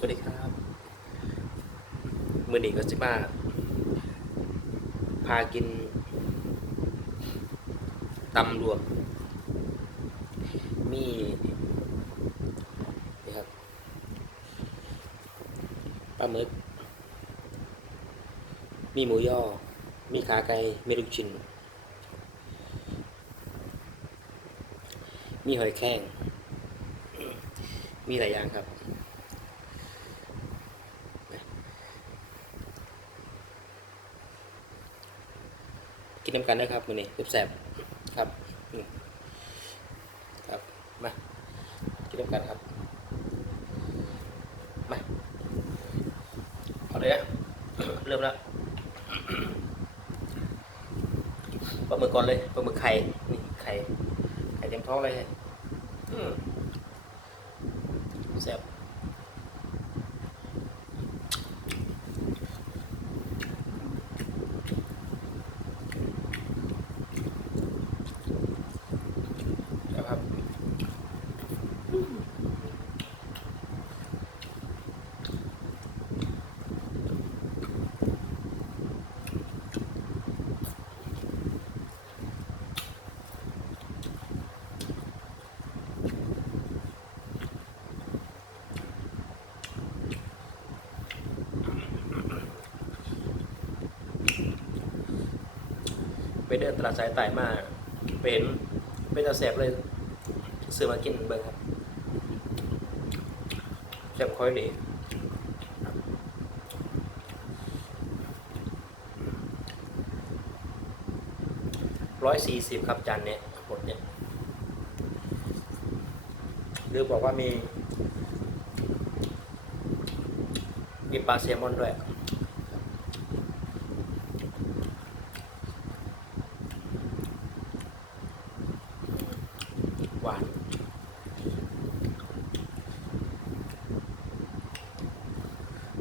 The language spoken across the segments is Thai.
สวัสดีครับมื้อนี้ก็สิมาพากินตำรวมมีนี่ครับปลาหมึกมีหมูย่อมีขาไก่มีลูกชิ้นมีหอยแครงมีหลายอย่างครับกินน้ำกันนะครับมื้อนี้แซ่บๆครับครับมากินน้ำกันครับมาเอาเลยนะเริ่มแล้วปลาหมึกก่อนเลยปลาหมึกไข่นี่ไข่เต็มท้องเลยแซ่บครับไปเดินตลาดสายใต้มาเป็นตาแซ่บเลยซื้อมากินเบิ่งครับแซ่บค่อยดี140ครับจานเนี้ยหมดเนี่ยหรือบอกว่ามีปลาแซลมอนด้วยหวาน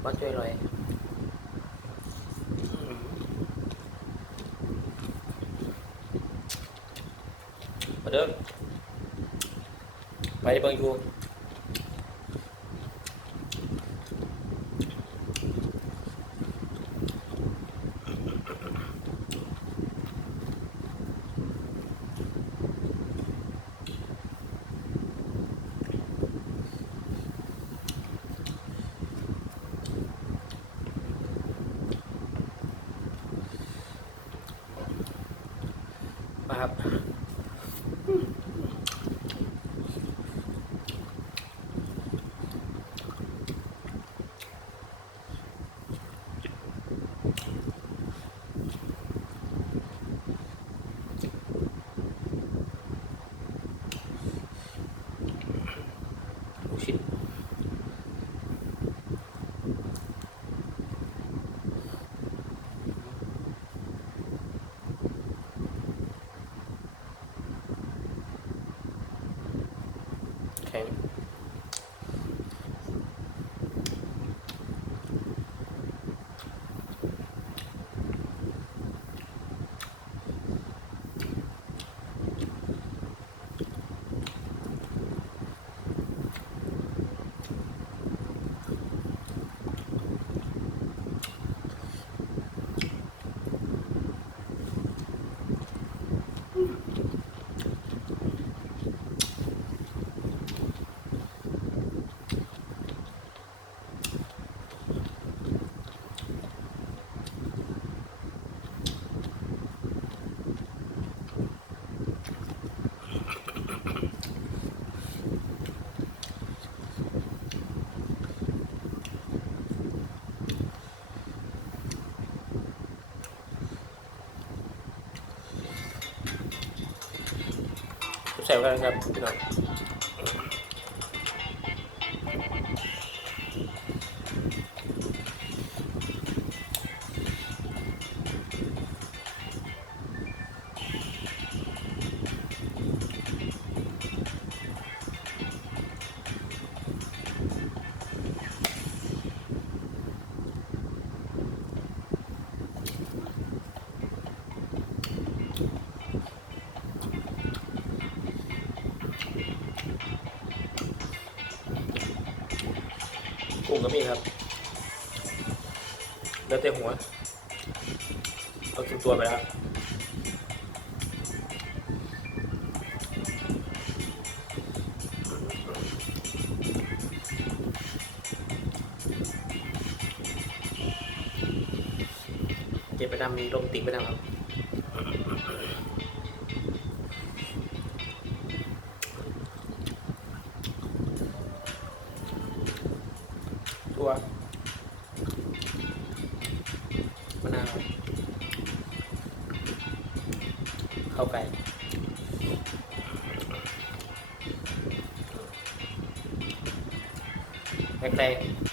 มาช่วยหน่อยมาเด้อไปเบิ่งอยู่มาครับลูกชิ้นแข็งแซ่บกันครับพี่น้อง งก็มีครับเหลือแต่หัวเอากินตัวไปแล้วเก็บไปทำมีลมติ๊กไปทำครับตัวมะนาวข้าวไก่แกล้ง